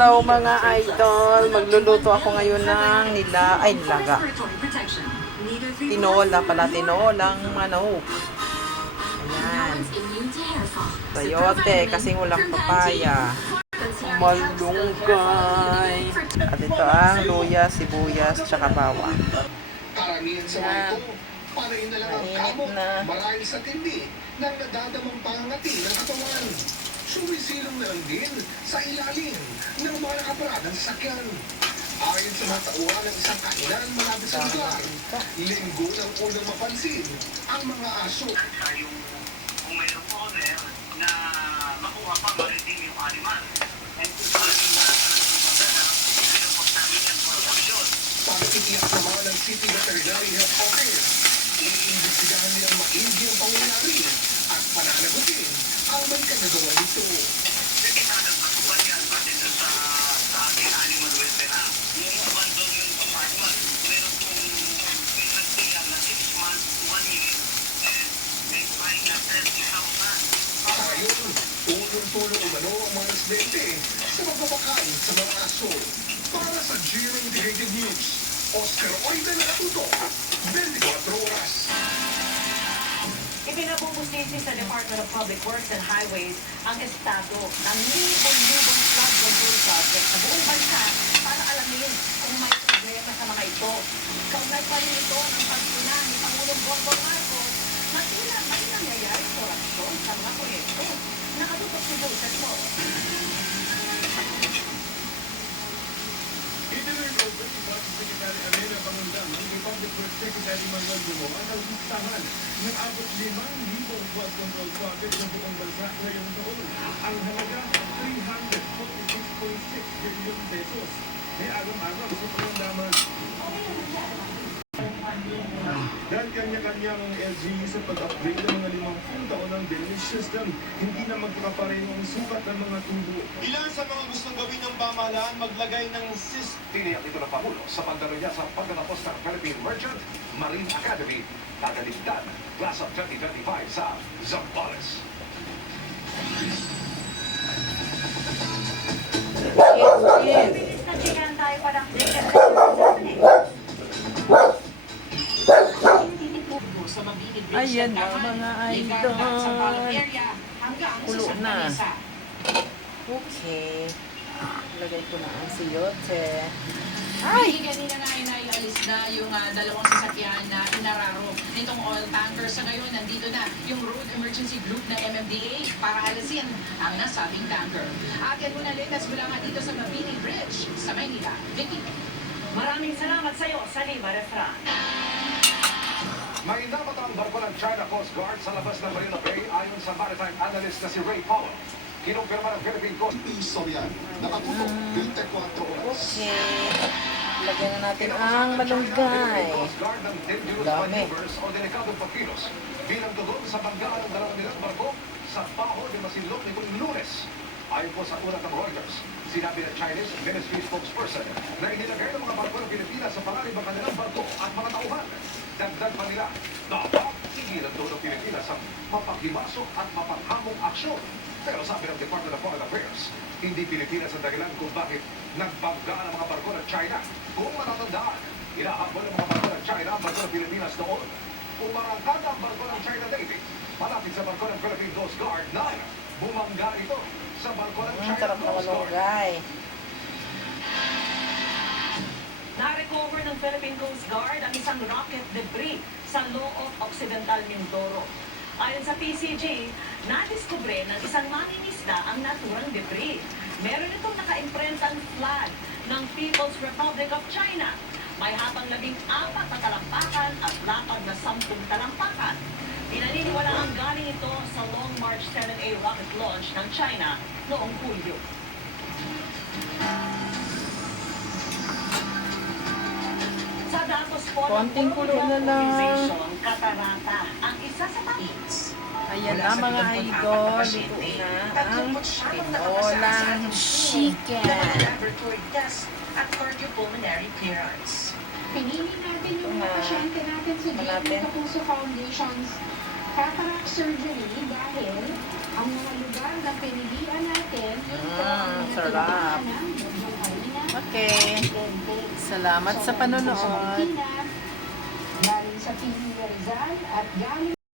Hello mga idol, magluluto ako ngayon ng nilaga. Tinola pala, tinolang manok. Ayan. Sayote, kasing walang papaya. Malunggay. At ito ang luya, sibuyas, tsaka bawang. Karamihan sa mga ito, panay na lang ang kamo, marahil sa tindi, ng nadadamang pangangati ng katawan. Sumisilong na lang din sa ilalim ng mga nakaparadang sasakyan. Ayon sa mga tauhan ng isang kainan malapit sa lugar, linggo ng unang mapansin ang mga aso. Yung kung mayroong owner na makuha pa mariting yung animal. And kung talagang magana, pinapag namin yung production. Pagkitiyak naman ng City Veterinary Health Office, iimbestigahan nilang maigi ang pangyayari at pananagutin ang may kagagawa nito. Kasi nagpatuan yan pati sa ating animal welfare act. Yung abandon yung pang-animal, meron kong pinagtiyan na 6 months to 1 year and may fine na 30,000. Ayon, tulong-tulong umano ang mga residente sa magbabakal sa mga aso. Para sa Geo Integrated News, Oscar Oida nakatuto, 24 oras. Ipinabubusisi sa Department of Public Works and Highways ang estado ng libon-libong flood control project sa buong bansa para alamin kung may problema sa mga ito. Kaugnay pa rin ito ng pagpuna ni Pangulong Bongbong Marcos na tila may nangyayari korupsyon sa mga proyekto. Nakatutok si Joseph Mo. Itinuloy open ni Budget Secretary Elena Pangundaman ni Public Works Secretary Manuel Gumoa ang listahan ng abot 5,000 flood control project sa buong bansa ngayong taon. Ang halaga 346.6 billion pesos. May aram-aram sa Pangundaman. Dahil kanya-kanyang LGU sa pag-upgrade ng mga 50 taon ng drainage system, hindi na magkakapareho ang sukat ng mga tubo. Ilan sa mga gustong gawin ng pamahalaan maglagay ng Tiniyak ito ng Pangulo sa pagdaro niya sa pagkatapos ng Philippine Merchant Marine Academy nagaligtan class of 2025 sa Zambales. Mabilis na chikan tayo parang sa Mabini Bridge. Ayan na mga idol. Kulo na. Okay. Lagay ko na ang siyote. Ay! Kanina nga inaialis na yung dalawang sasakyan na inararo nitong oil tanker. Sa ngayon, nandito na yung Road Emergency Group na MMDA para alisin ang nasabing tanker. Atin muna latest mula nga dito sa Mabini Bridge sa Maynila. Vicky. Maraming salamat sa iyo, Salima Refran. May namatang barko ng China Coast Guard sa labas ng Marina Bay ayon sa maritime analyst na si Ray Powell. Kinumpirma ng Philippine Coast. Istoryan, nakatutok 24 oras. Okay. Lagyan na natin ang malunggay. Dami. O delikadong pagkilos bilang tugon sa banggaan ng dalawang nilang barko sa Baho de Masinloc nitong Lunes. Ayon po sa ulat ng Reuters, sinabi ng Chinese Ministry spokesperson na inilagay ng mga barko ng Pilipinas sa pangalim ng kanilang barko at mga tauhan. Dagdag pa nila, dapat sigilan daw ng Pilipinas sa mapaghimasok at mapaghamong aksyon. Pero sabi ng Department of Foreign Affairs, hindi Pilipinas ang dahilan kung bakit nagbanggaan ang mga barko ng China. Kung matatandaan, inahabol ng mga barko ng China ang barko ng Pilipinas noon. Kung marangkada ang barko ng China Navy, malapit sa barko ng Philippine Coast Guard na bumangga ito sa barko ng China Sarap na Coast Guard. malunggay. Na-recover ng Philippine Coast Guard ang isang rocket debris sa Loob Occidental Mindoro. Ayon sa PCG, nadiskubre ng isang mangingisda ang naturang debris. Meron itong naka-imprentang flag ng People's Republic of China. May hapang 14 na talampakan at lapad na 10 talampakan. Pinaniniwala ang galing ito sa Long March 7A rocket launch ng China noong Hulyo. Sa Datos po Konting kulo na lang. Catarata ang isa sa tamis. Ayan na mga idol. Luto na ang tinolang chicken. Laboratory test at cardiopulmonary clearance. Pinili natin yung mga pasyente natin sa Malapit. JP Kapuso Foundation's cataract surgery dahil ang mga lugar na pinilian natin, ito ang sarap. ng Okay. Salamat sa panonood. Galing sa PE Rizal at galing